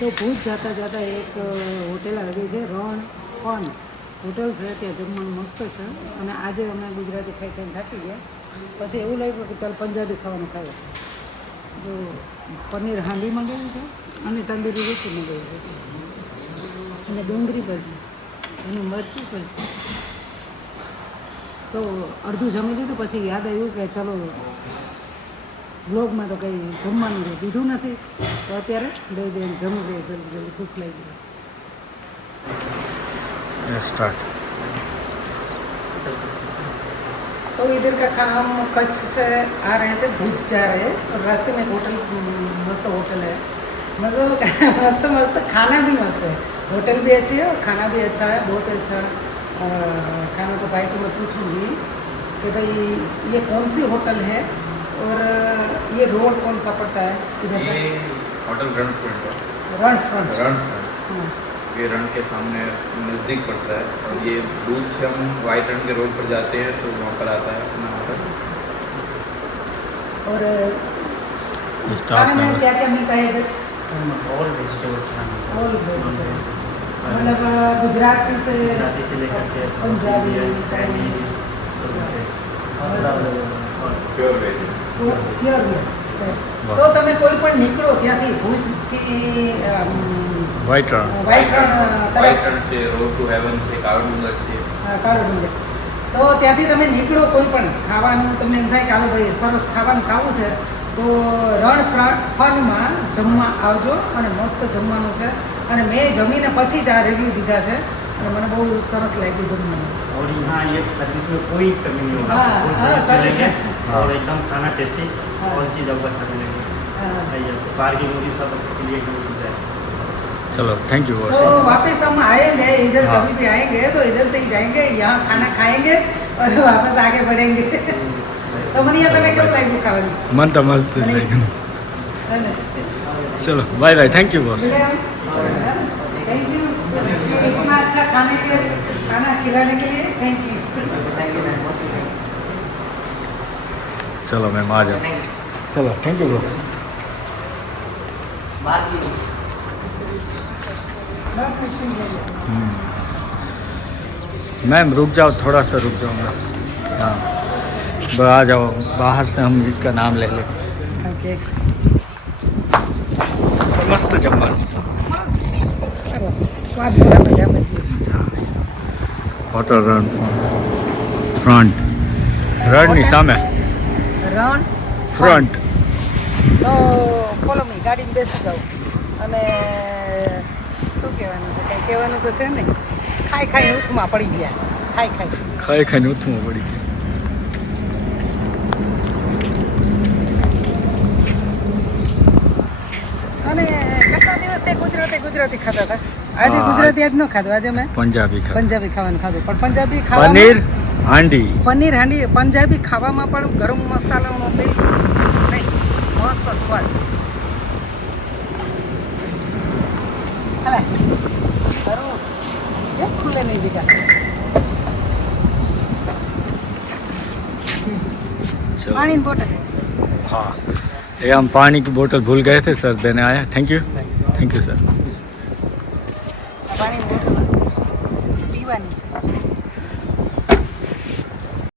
તો ભુજ જતા જતા એક હોટેલ આવી છે, રણ ફન હોટલ છે. ત્યાં જમવાનું મસ્ત છે. અને આજે અમે ગુજરાતી ખાઈ ખાઈને થાકી ગયા. પછી એવું લાગ્યું કે ચાલ પંજાબી ખાવાનું ખાઈએ. તો પનીર હાંડી મંગાવી છે અને તંદૂરી રોટી મંગાવી છે અને ડુંગળી પર છે અને મરચું પર છે. તો અડધું જમી લીધું. પછી યાદ આવ્યું કે ચલો બ્લોગમાં તો કંઈ જમવાનું દીધું નથી, તો અત્યારે દઈ દઈને જમી લઈએ જલ્દી જલ્દી, ભૂખ લાગી गई. स्टार्ट. तो इधर का खाना हम कच्छ से आ रहे थे, भुज जा रहे हैं और रास्ते में होटल मस्त होटल है. मतलब मस्त मस्त खाना भी मस्त है, होटल भी अच्छी है और खाना भी अच्छा है, बहुत अच्छा खाना. तो भाई को मैं पूछूंगी कि भाई ये कौन सी होटल है और ये रोड कौन सा पड़ता है इधर? ये होटल रण फ्रंट है. रण फ्रंट. रण फ्रंट ये रण के सामने नज़दीक पड़ता है. और ये भुज से हम वाइट रण के रोड पर जाते हैं तो वहाँ पर आता है अपना होटल. और खाने में क्या क्या मिलता है इधर? ऑल वेजिटेबल खाना. ऑल वेजिटेबल मतलब गुजराती से लेकर के पंजाबी, चाइनीज सब प्योर वेज. Pure veg. તો તમે કોઈ પણ નીકળો ત્યાંથી ભુજથી व्हाइट रण વ્હાઈટ રણ વાઇટ તરફ રણ છે, રોડ ટુ હેવન છે, કાળો ડુંગર છે. કાળો ડુંગર, તો ત્યાંથી તમે નીકળો કોઈ પણ ખાવાનું તમને એમ થાય કે હાલો ભાઈ સરસ ખાવાનું ખાવું છે તો રણ ફનમાં જમવા આવજો. અને મસ્ત જમવાનું છે. અને મેં જમીને પછી જ આ રિવ્યૂ દીધા છે અને મને બહુ સરસ લાગ્યું જમવાનું. और यहाँ ये सर्विस में कोई कमी नहीं होगा. हाँ, फुल हाँ, सर्विस सर्विस मिलेंगे है. और एकदम खाना टेस्टी. हाँ. ऑल चीज़ आपको अच्छा मिलेंगे. पार्किंग होगी सब के लिए एकदम सुविधा है. चलो थैंक यू तो वापस हम आएंगे इधर. हाँ. कभी भी आएंगे तो इधर से ही जाएंगे, यहाँ खाना खाएंगे और वापस आगे बढ़ेंगे. तो મને તમે કેવું લાગ્યું ખાવાનું? मन तो मस्त મને- है. હે ને? चलो bye bye, thank you boss. Thank you इतना अच्छा खाना खिलाने के लिए. Thank you. चलो मैम आ जाओ. चलो थैंक यू ब्रो. मैम रुक जाओ, थोड़ा सा रुक जाओ मैं. हाँ आ जाओ, बाहर से हम इसका नाम ले लें. ओके. मस्त जमवा. સરસ સ્વાદ બરાબર જામે છે. હોટલ રણ ફ્રન્ટ. રણની સામે રણ ફ્રન્ટ. તો ફોલો મી, ગાડીમાં બેસી જાઓ. અને શું કહેવાનું છે? કંઈ કહેવાનું તો છે નહીં. ખાઈ ખાઈ ઉઠમાં પડી ગયા. ખાઈ ખાઈને ઉથમાં પડી ગયું. અને કેટલા દિવસ તે ગુજરાતી ખાતા હતા. આજે હા, ગુજરાતી આજ ન ખાધું, આજે મેં પંજાબી ખાધું. પંજાબી ખાવાનું ખાધું. પણ પંજાબી પનીર ખાવાનું હાંડી. પનીર હાંડી. પંજાબી ખાવામાં પણ ગરમ મસાલાનો બિલકુલ નહીં, મસ્ત સ્વાદ. હાલે ખરું કેમ ખુલે નહીં દીધા? चलो પાણીની બોટલ. हाँ, ये हम पानी की बोतल भूल गए थे सर देने आया. Thank you sir. પાણીની બોટલ પીવાની છે.